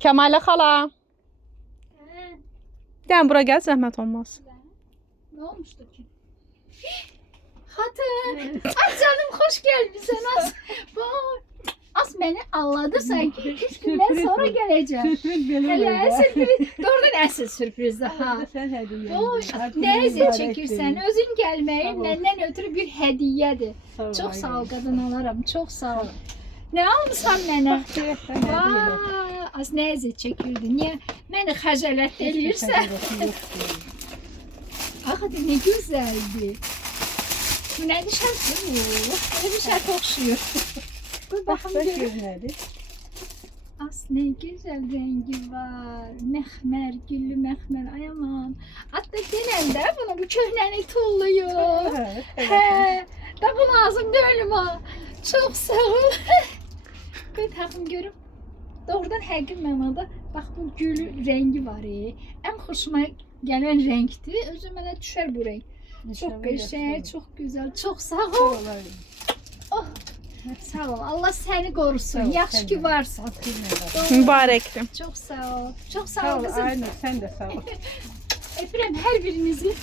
Kəmalə xala. Gəlin bura gəl, zəhmət olmaz. Ne olmuştu ki? Hatun. Ay canım hoş gelmişsin. As beni anladı sanki. 3 günden sonra geleceğim. Hele sürpriz. Doğrudan əsl sürpriz ha. Boş. Ne eziyet çekirsen özün gelmeyin. Benden ötürü bir hediyedir. Çok sağ ol kadın alaram. Çok sağ ol. Ne almışsan mənə? Az ne eziyet çekirdi. Niye beni xəcalət eləyirsən? Axı ne güzeldi. Bu ne dışarısı bu? Ne bir şey okşuyor. Dur bakalım görün. As ne güzel rengi var. Mehmer, güllü mehmer. Ay aman. Hatta genelde bunu bu köhnəni tulluyor. He. Da bu lazım değilim ha. Çok sağ ol. Bir takım görüm. Doğrudan həqiqi mənada bax bu gül rengi var. En hoşuma gelen renkti. Özüm mənə düşər bu renk. Çok güzel, çok güzel. Çok sağ ol. Oh. Sağ ol. Allah seni korusun. Yaxşı ki varsan. Mübarəkdir. Çok sağ ol. Çok sağ ol kızım. Aynen sen de sağ ol. Öpürəm hər birinizi.